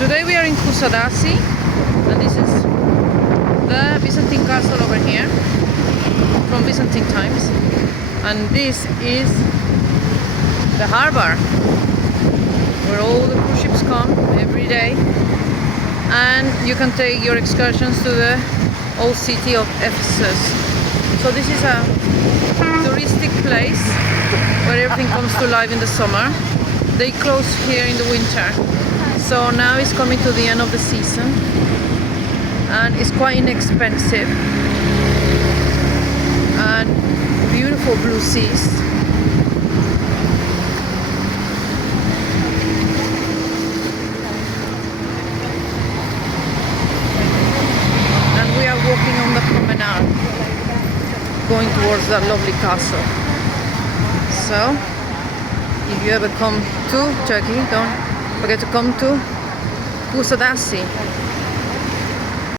Today we are in Kusadasi, and this is the Byzantine castle over here from Byzantine times, and this is the harbor where all the cruise ships come every day, and you can take your excursions to the old city of Ephesus. So this is a touristic place where everything comes to life in the summer. They close here in the winter. So now it's coming to the end of the season, and it's quite inexpensive and beautiful blue seas. And we are walking on the promenade going towards that lovely castle. So if you ever come to Turkey, don't forget to come to Kusadasi.